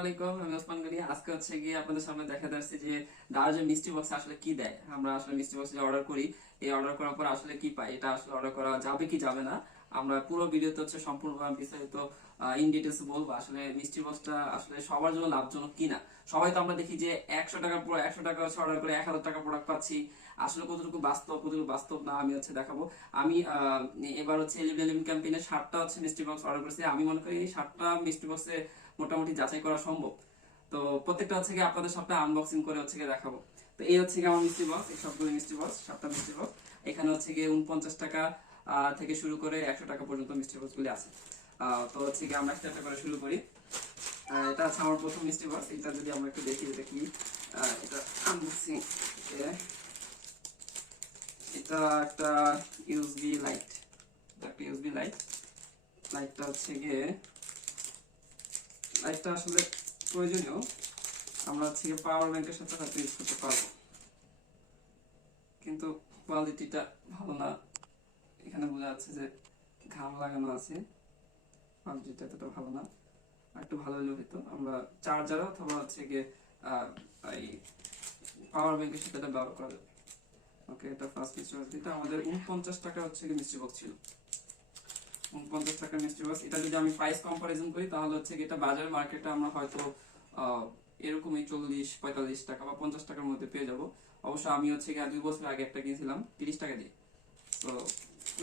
আলাইকুম, আমি ওসমান গনি। আজকে হচ্ছে গিয়ে আপনাদের সামনে দেখাতে আসছি যে দারাজের মিষ্টি বক্স আসলে কি দেয়। আমরা আসলে মিষ্টি বক্স যে অর্ডার করি, এই অর্ডার করার পর আসলে কি পাই, এটা আসলে অর্ডার করা যাবে কি যাবে না, আমরা পুরো ভিডিওতে হচ্ছে সম্পূর্ণ বিস্তারিত ইন ডিটেলস বলবো। আসলে মিষ্টি বক্সটা আসলে সবার জন্য লাভজনক কিনা। সবাই তো আমরা দেখি যে 100 টাকা পুরো 100 টাকা হচ্ছে অর্ডার করে 1000 টাকা প্রোডাক্ট পাচ্ছি। আসলে কতটুকু বাস্তব কতটুকু বাস্তব না আমি হচ্ছে দেখাবো। আমি এবার হচ্ছে 11 ক্যাম্পেইনে 60টা হচ্ছে মিষ্টি বক্স অর্ডার করেছি। আমি মনে করি এই 60টা মিষ্টি বক্সে মোটামুটি যাচাই করা সম্ভব। তো প্রত্যেকটা হচ্ছে কি আপনাদের সাথে আনবক্সিং করে হচ্ছে কি দেখাবো। তো এই হচ্ছে কি আমার মিষ্টি বক্স, এই সবগুলো মিষ্টি বক্স, 7টা মিষ্টি বক্স। এখানে হচ্ছে কি 49 টাকা থেকে শুরু করে 100 টাকা পর্যন্ত মিষ্টি বক্স গুলি আছে। তো হচ্ছে কি আমরা একটা করে শুরু করি। এটা হচ্ছে আমার প্রথম মিষ্টি বক্স। এটা যদি আমরা একটু দেখি এটা কি, এটা আনবক্সিং। এটা একটা ইউএসবি লাইট, একটা ইউএসবি লাইট। লাইটটা হচ্ছে গিয়ে, লাইটটা আসলে প্রয়োজনীয়। আমরা হচ্ছে পাওয়ার ব্যাংকের সাথে হয়তো ইউজ করতে পারবো, কিন্তু কোয়ালিটিটা ভালো না। এখানে বোঝা যাচ্ছে যে ঘাম লাগানো আছে, কোয়ালিটিটা এতটা ভালো না। আর একটু ভালো হলে হতো আমরা চার্জার অথবা হচ্ছে গিয়ে এই পাওয়ার ব্যাংকের সাথে এটা ব্যবহার করা যাবে। ওকে, এটা ফার্স্ট মিষ্টি বক্স। এটা আমাদের 49 টাকা হচ্ছে গিয়ে মিষ্টি বক্স ছিল। 49 টাকার মিষ্টি বক্স। এটা যদি আমি প্রাইস কম্পারিজন করি তাহলে হচ্ছে এটা বাজার মার্কেটে আমরা হয়তো এরকমই 40-45 টাকা বা 50 টাকার মধ্যে পেয়ে যাব। অবশ্য আমি হচ্ছে 2 বছর আগে একটা কিনেছিলাম 30 টাকা দিয়ে। তো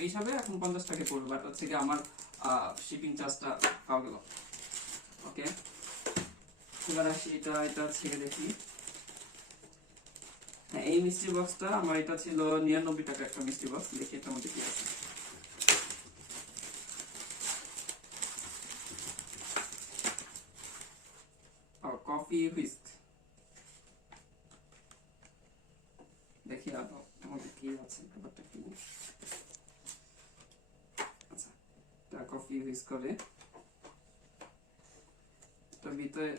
এই হিসাবে এখন 50 টাকা পড়বে, বাট হচ্ছে আমার শিপিং চার্জটা পাওয়া গেল। ওকে, এবার আসি এটা এটা ছেড়ে দেখি। হ্যাঁ, এই মিষ্টি বক্সটা আমার এটা ছিল 99 টাকা একটা মিষ্টি বক্স। দেখি এটার মধ্যে কি আছে। Coffee whisk. দেখি আমাদের কি আছে, ব্যাপারটা কি। আচ্ছা, এটা কফি হুইস্ক করে। এটার ভিতরে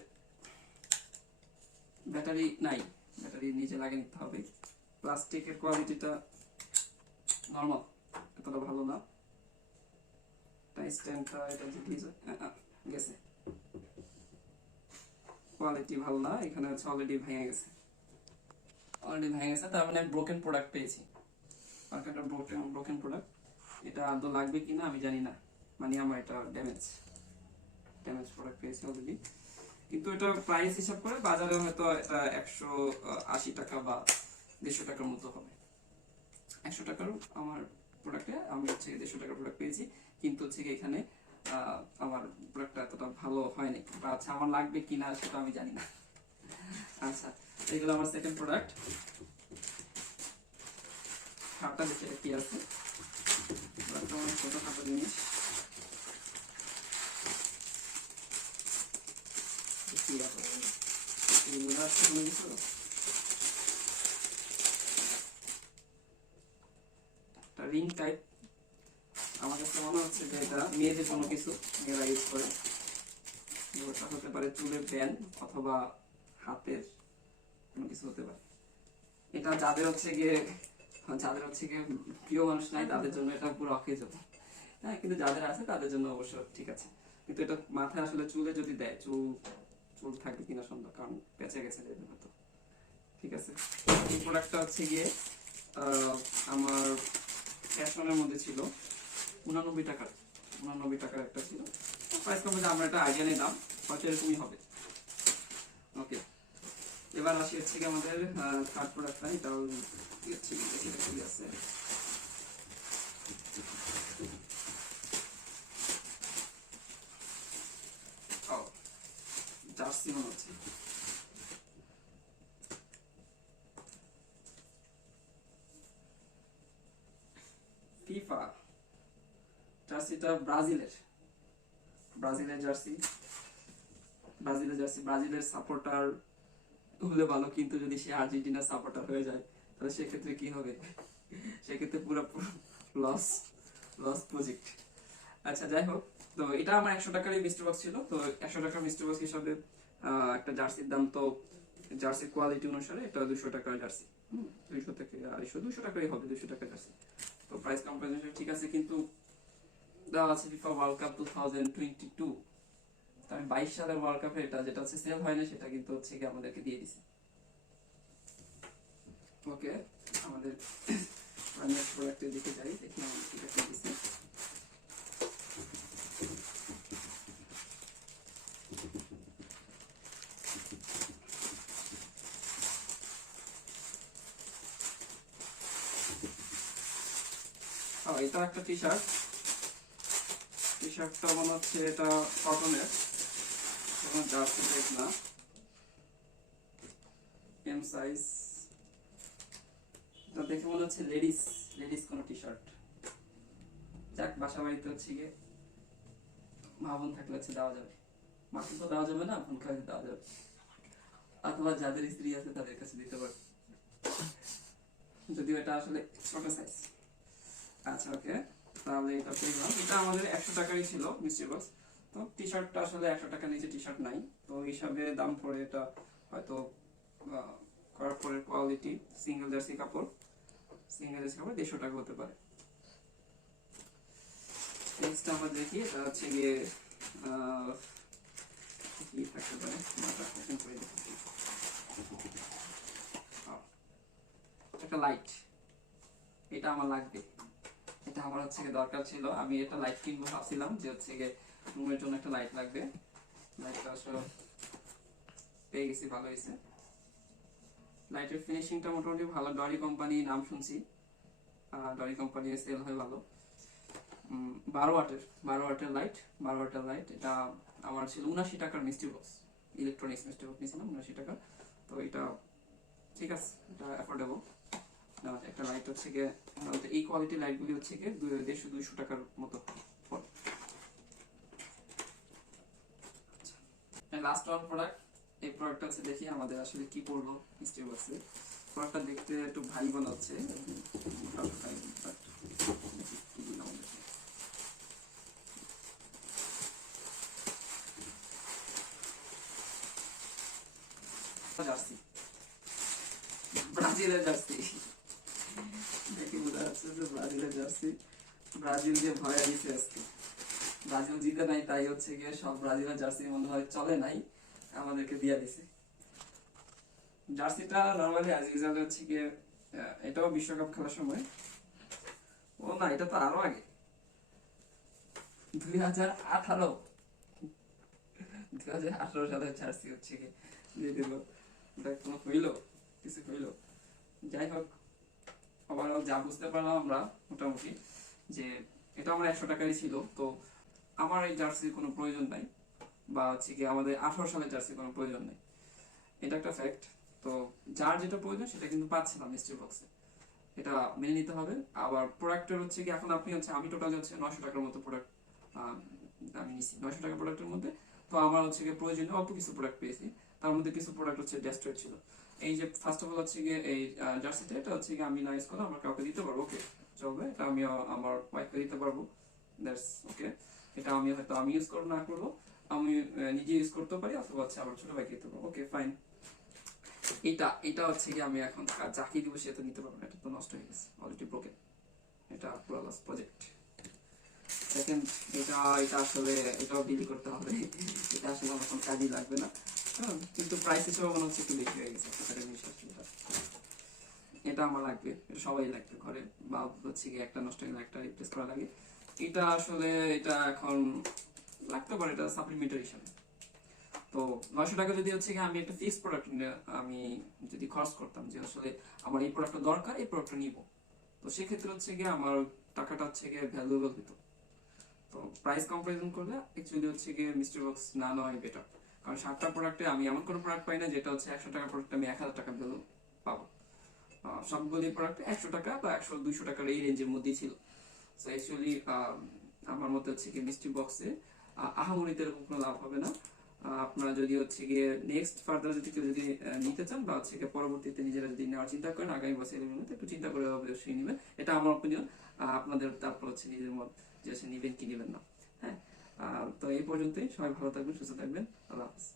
ব্যাটারি নাই, ব্যাটারি নিজে লাগিয়ে নিতে হবে। প্লাস্টিকের কোয়ালিটিটা নরমাল, এতটা ভালো না। স্ট্যান্ডটা এটা যে গেছে, কোয়ালিটি ভালো না। এখানে হচ্ছে অলরেডি ভেঙে গেছে, তার মানে ব্রোকেন প্রোডাক্ট পেয়েছি। একটা ব্রোকেন প্রোডাক্ট। এটা আদৌ লাগবে কিনা আমি জানি না, মানে আমার এটা ড্যামেজ প্রোডাক্ট পেয়েছি অলরেডি। কিন্তু এটা প্রাইস হিসাব করে বাজারে হয়তো এটা 180 টাকা বা 150 টাকার মতো হবে। 100 টাকার আমার প্রোডাক্টে আমি হচ্ছে 150 টাকার প্রোডাক্ট পেয়েছি। কিন্তু হচ্ছে এখানে আমার প্রোডাক্টটা এতটা ভালো হয়নি, বা আচ্ছা আমার লাগবে কিনা সেটা আমি জানি না। আচ্ছা, এগুলো আমার সেকেন্ড প্রোডাক্ট। খাতা দেখে কি আছে, ছোটখাটো জিনিস। Ring type. আমার কাছে মনে হচ্ছে যে এটা মেয়েদের কোনো কিছু, মেয়েরা ইউজ করে। এটা হতে পারে চুলের ব্যান্ড অথবা হাতের কোনো কিছু হতে পারে। এটা যাদের হচ্ছে গিয়ে প্রিয় মানুষ নাই তাদের জন্য এটা পুরো অকেজ হবে। হ্যাঁ, কিন্তু যাদের আছে তাদের জন্য অবশ্য ঠিক আছে। কিন্তু এটা মাথায় আসলে চুলে যদি দেয়, চুল থাকবে কিনা সন্দেহ, কারণ পেঁচে গেছে হয়তো। ঠিক আছে, এই প্রোডাক্টটা হচ্ছে গিয়ে আমার ফ্যাশনের মধ্যে ছিল 89 টাকার। 89 টাকার একটা ছিল। প্রাইস কমে আমরা একটা আইডিয়া নিলাম, হয়তো এরকমই হবে। ওকে, এবার আসি হচ্ছে কি আমাদের থার্ড প্রোডাক্টটা। এটাও আছে। জার্সি মনে হচ্ছে। ফিফা জার্সিটা ব্রাজিলের জার্সি। ব্রাজিলের সাপোর্টার হলে ভালো, কিন্তু যদি সে আর্জেন্টিনার সাপোর্টার হয়ে যায় তাহলে সেক্ষেত্রে কি হবে? সেক্ষেত্রে পুরো লস প্রজেক্ট। আচ্ছা, যাই হোক। তো এটা আমার 100 টাকারই মিষ্টি বক্স ছিল। তো 100 টাকার মিষ্টি বক্স হিসাবে একটা জার্সির দাম, তো জার্সির কোয়ালিটি অনুসারে এটা 200 টাকার জার্সি। 200 থেকে 250 টাকাই হবে, 200 টাকার জার্সি। তো প্রাইস কম্পারিজন ঠিক আছে, কিন্তু দেওয়া আছে ফিফা ওয়ার্ল্ড কাপ 2022। তো আমি 22 সালের ওয়ার্ল্ড কাপে এটা যেটা হচ্ছে সেল হয় না সেটা কিন্তু হচ্ছে কি আমাদেরকে দিয়ে দিছে। ওকে, আমাদের নেক্সট প্রোডাক্টের দিকে যাই, দেখি আমাদের কি একটা দিছে। এটা একটা টি শার্ট, টি শার্টটা মনে হচ্ছে এটা কটনের, কোনো জার্সি টাইপ না, এম সাইজ। এটা দেখে মনে হচ্ছে লেডিস লেডিস কোনো টি শার্ট। যাক, বাসা বাড়িতে হচ্ছে গিয়ে মা বোন থাকলে হচ্ছে দেওয়া যাবে, মাকে তো দেওয়া যাবে না, বোন খাইতে দেওয়া যাবে, অথবা যাদের স্ত্রী আছে তাদের কাছে দিতে পারে, যদিও এটা আসলে ছোট সাইজ। আচ্ছা ওকে, তাহলে এটা পেলাম। এটা আমাদের 100 টাকারই ছিল মিস্ট্রি বক্স। তো টি শার্টটা আসলে 100 টাকার নিচে টি শার্ট নাই, তো হিসাবে দাম পড়ে এটা হয়তো কাপড়ের কোয়ালিটি, সিঙ্গেল জার্সি কাপড়, সিঙ্গেল জার্সি কাপড় 150 টাকা হতে পারে। নেক্সট আমরা দেখি, এটা হচ্ছে গিয়ে কি থাকতে পারে, একটা লাইট, এটা আমার লাগবে, এটা আমার হচ্ছে দরকার ছিল। আমি এটা লাইট কিনবো ভাবছিলাম, যে হচ্ছে গিয়ে রুমের জন্য একটা লাইট লাগবে। লাইটটা আসলে পেয়ে গেছি, ভালো হয়েছে। লাইটের ফিনিশিংটা মোটামুটি ভালো, ডরি কোম্পানি নাম শুনছি, ডরি কোম্পানি সেল হয় ভালো। 12 ওয়াটের লাইট, 12 ওয়াটের লাইট। এটা আমার ছিল 79 টাকার mystery box, electronics mystery box নিয়েছিলাম 79 টাকা। তো এটা ঠিক আছে, এটা অ্যাফোর্ডেবল। একটা লাইট হচ্ছে গিয়ে, এই কোয়ালিটি লাইটগুলি হচ্ছে গিয়ে 150-200 টাকার মতো পড়ে। লাস্ট ওয়ান প্রোডাক্ট, এই প্রোডাক্টটা হচ্ছে দেখি আমাদের আসলে কি পড়লো মিস্ট্রি বক্সে। প্রোডাক্টটা দেখতে একটু ভারী মনে হচ্ছে, জার্সি, ব্রাজিলের জার্সি, দেখি বোঝা যাচ্ছে যে ব্রাজিলের জার্সি। ব্রাজিল যে ভয় দিছে আজকে, ব্রাজিল জিতে নাই, তাই হচ্ছে গিয়ে সব ব্রাজিলের জার্সি মনে হয় চলে নাই, আমাদেরকে দিয়ে দিছে। জার্সিটা নরমালি অ্যাজ ইউজুয়াল হচ্ছে গিয়ে, এটাও বিশ্বকাপ খেলার সময়, ও না এটা তো আরো আগে 2018 সালের জার্সি হচ্ছে গিয়ে দিয়ে দিল। এটা কোনো হইলো, কিছু হইলো। যাই হোক, ওভারঅল যা বুঝতে পারলাম আমরা মোটামুটি, যে এটা আমার 100 টাকারই ছিল। তো আমার এই জার্সির কোনো প্রয়োজন নাই, বা হচ্ছে কি আমাদের 18 সালের জার্সির কোনো প্রয়োজন নেই, এটা একটা ফ্যাক্ট। তো যার যেটা প্রয়োজন সেটা কিন্তু পাচ্ছে না মিস্ট্রি বক্সে, এটা মেনে নিতে হবে। আবার প্রোডাক্টের হচ্ছে কি, এখন আপনি হচ্ছে, আমি টোটাল হচ্ছে 900 টাকার মতো প্রোডাক্ট আমি নিছি, 900 টাকা প্রোডাক্টের মধ্যে। তো আমার হচ্ছে গিয়ে প্রয়োজনীয় অল্প কিছু প্রোডাক্ট পেয়েছি, তার মধ্যে কিছু প্রোডাক্ট হচ্ছে ডেস্ট্রয়েড ছিল। এই যে ফার্স্ট অফ অল হচ্ছে গিয়ে এই জার্সিটা, এটা হচ্ছে গিয়ে আমি না ইউজ করলে আমার কাউকে দিতে পারবো, ওকে চলবে, এটা আমি আমার ওয়াইফকে দিতে পারবো, দ্যাটস ওকে। এটা আমি হয়তো আমি ইউজ করবো না করবো, আমি নিজে ইউজ করতে পারি, অথবা হচ্ছে আমার ছোট ভাইকে দিতে পারবো, ওকে ফাইন। এটা এটা হচ্ছে কি আমি এখন যাকে দিব সে তো নিতে পারবো না, এটা তো নষ্ট হয়ে গেছে, অলরেডি ব্রোকেন, এটা পুরো লস প্রজেক্ট। সেকেন্ড, এটা এটা আসলে এটাও ডিল করতে হবে, এটা আসলে আমার কোনো কাজই লাগবে না, কিন্তু প্রাইস হিসেবে মনে হচ্ছে একটু বেশি হয়ে গেছে, এটা আমার লাগবে, এটা সবাই লাগবে ঘরে, বা হচ্ছে কি একটা নষ্ট হলে একটা রিপ্লেস করা লাগে। এটা আসলে এটা এখন লাগতে পারে, এটা সাপ্লিমেন্টারি হিসাবে। তো 900 টাকা যদি হচ্ছে কি আমি একটা ফিক্স প্রোডাক্ট আমি যদি খরচ করতাম, যে আসলে আমার এই প্রোডাক্টটা দরকার, এই প্রোডাক্টটা নিব, তো সেক্ষেত্রে হচ্ছে গিয়ে আমার টাকাটা হচ্ছে গিয়ে ভ্যালুয়েবল হতো। তো প্রাইস কম্পারিজন করলে অ্যাকচুয়ালি হচ্ছে গিয়ে মিস্টার বক্স না নেওয়াই বেটার, কারণ 7টা প্রোডাক্টে আমি এমন কোনো প্রোডাক্ট পাই না যেটা হচ্ছে 100 টাকার প্রোডাক্ট আমি 1000 টাকা ভ্যালু পাবো। সবগুলি প্রোডাক্টে 100 টাকা বা 100-200 টাকার এই রেঞ্জের মধ্যেই ছিল। সো অ্যাকচুয়ালি আমার মতে হচ্ছে কি মিস্ট্রি বক্সে আহামরিতে এরকম কোনো লাভ হবে না। আপনারা যদি হচ্ছে গিয়ে নেক্সট ফার্দার যদি কেউ যদি নিতে চান, বা হচ্ছে গিয়ে পরবর্তীতে নিজেরা যদি নেওয়ার চিন্তা করেন আগামী বছরের মধ্যে, একটু চিন্তা করে অবশ্যই নেবেন, এটা আমার অপিনিয়ন। আপনাদের তারপর হচ্ছে নিজের মত যে নেবেন কি নেবেন না। হ্যাঁ, তো এই পর্যন্তই, সবাই ভালো থাকবেন, সুস্থ থাকবেন, আল্লাহ হাফেজ।